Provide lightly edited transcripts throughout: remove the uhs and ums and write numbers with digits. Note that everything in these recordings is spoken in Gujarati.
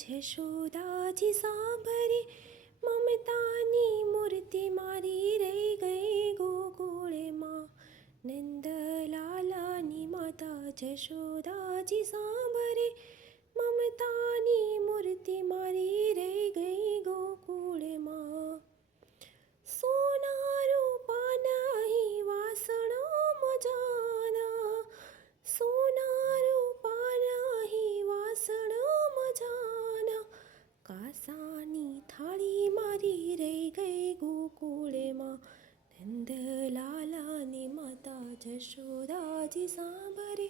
જશોદાજી સાંભરે મમતાની મૂર્તિ મારી રહી ગઈ ગોકુળમાં. નંદલાલાની માતા જશોદાજી સાંભરે મમતાની મૂર્તિ મારી રહી ગઈ ગોકુળમાં. સોના રૂપાના અહીં વાસણો મજાના, સોના રૂપાના અહીં વાસણો મજાના, કાસાની થાળી મારી રહી ગઈ ગોકુળમાં. નંદલાલાની માતા જશોદાજી સાંભરે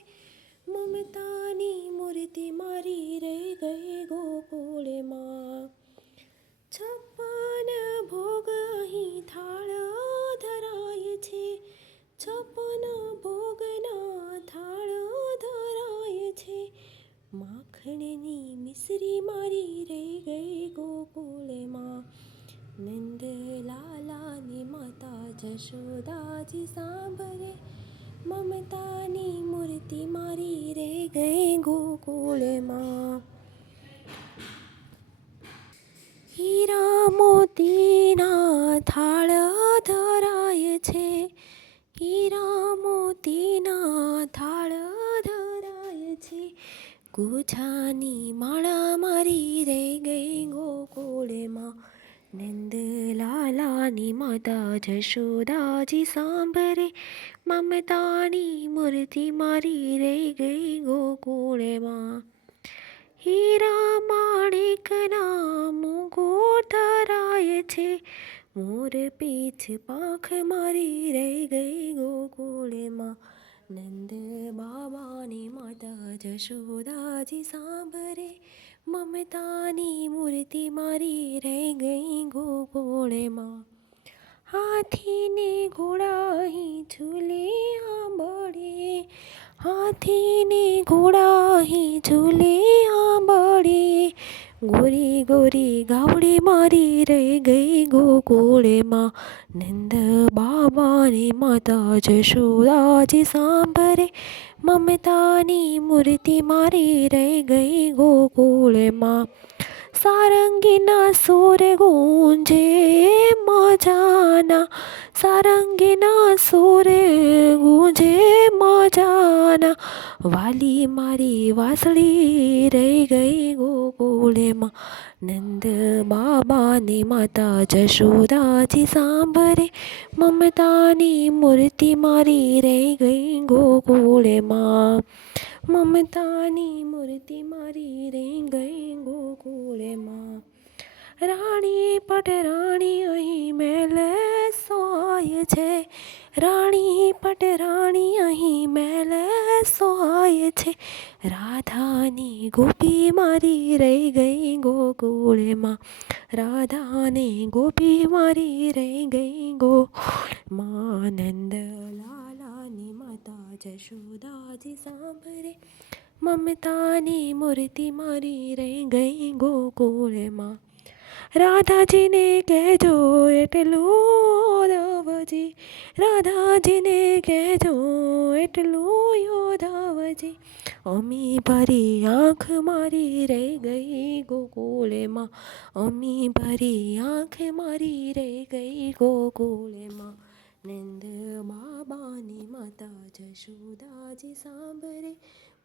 મમતાની મૂર્તિ મારી રહી ગઈ ગોકુળમાં. 56 ભોગ અહીં થાળ ધરાય છે, 56 ભોગના થાળ ધરાય છે, માખણની મિશ્રી મારી રહી ગઈ ગોકુળમાં. નંદલાલાની માતા જશોદાજી સાંભરે મમતાની મૂર્તિ મારી રહી ગઈ ગોકુળમાં. હીરા મોતીના થાળ ધરાય છે, હીરા મોતીના થાળ ધરાય છે, ગુંજાની માળા મારી રહી ગઈ ગોકુળમાં. નંદલાલાની માતા જશોદાજી સાંભરે મમતાની મૂર્તિ મારી રહી ગઈ ગોકુળમાં. હીરા માણેકના મુગટ ધરાય છે, મોર પીછ પાંખ મારી રહી ગઈ ગોકુળમાં. નંદ બાબાની માતા જશોદાજી સાંભરે મમતાની મૂર્તિ મારી રહી ગઈ ગોકુળમાં. હાથીને ઘોડા અહીં ઝૂલે આંબળે, હાથીને ઘોડા અહીં ઝૂલે આંબળે, ગોરી ગોરી ગાવડી મારી રહી ગઈ ગોકુળમાં. નંદ બાબાની માતા જશોદાજી સાંભરે મમતાની મૂર્તિ મારી રહી ગઈ ગોકુળમાં. સારંગીના સૂર ગુંજે મજાના, સારંગીના સૂર ગુંજે મજાના, વાલી મારી વાસળી રહી ગઈ ગોકુળમાં. નંદ બાબાની માતા જશોદાજી સાંભરે મમતાની મૂર્તિ મારી રહી ગઈ ગોકુળમાં. મમતાની મૂર્તિ મારી રહી ગઈ ગોકુળમાં. રાણી પટરાણી અહીં મહેલ સોહાય છે, રાણી પટરાણી અહીં મહેલ સોહાય છે, રાધાની ગોપી મારી રહી ગઈ ગોકુળમાં. રાધાની ગોપી મારી રહી ગઈ ગોકુળમાં. નંદલાલાની માતા જશોદાજી સાંભરે મમતાની મૂર્તિ મારી રહી ગઈ ગોકુળમાં. રાધાજીને કહેજો એટલું યાદવજી, રાધાજીને કહેજો એટલું યાદવજી, અમી ભરી આંખ મારી રહી ગઈ ગોકુળમાં, અમી ભરી આંખ મારી રહી ગઈ ગોકુળમાં. નંદ બાબાની માતા જશોદાજી સાંભરે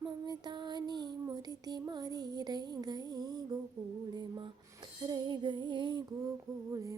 મમતાની મૂર્તિ મારી રહી ગઈ ગોકુળમાં, રહી ગઈ ગોકુળમાં.